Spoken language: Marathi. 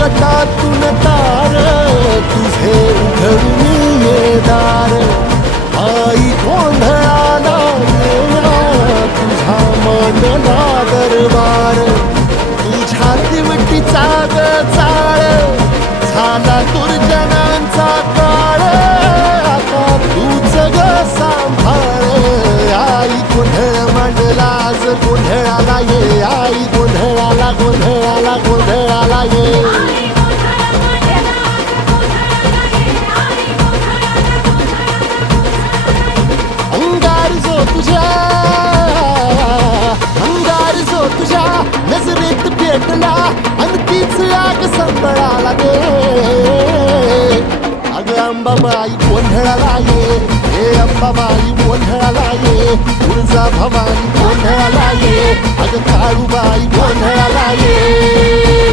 संकटातून तार तुझे उघडून ये दार आई गोंधळाला येणार तुझा मांडला दरबार तुझ्या दिवटीचा ग चाळ झाला दुर्जनांचा काळ आता तूच ग सांभाळ आई गोंधळ मांडला आज गोंधळाला ये आई गोंधळाला गोंधळाला गोंधळाला ये अंगार जो तुझ्या नजरेत पेटला आणि तीच आग संबळाला दे अग अंबाबाई गोंधळाला ये हे अंबाबाई गोंधळाला ये तुळजा भवानी गोंधळाला ये अग काळूबाई गोंधळाला ये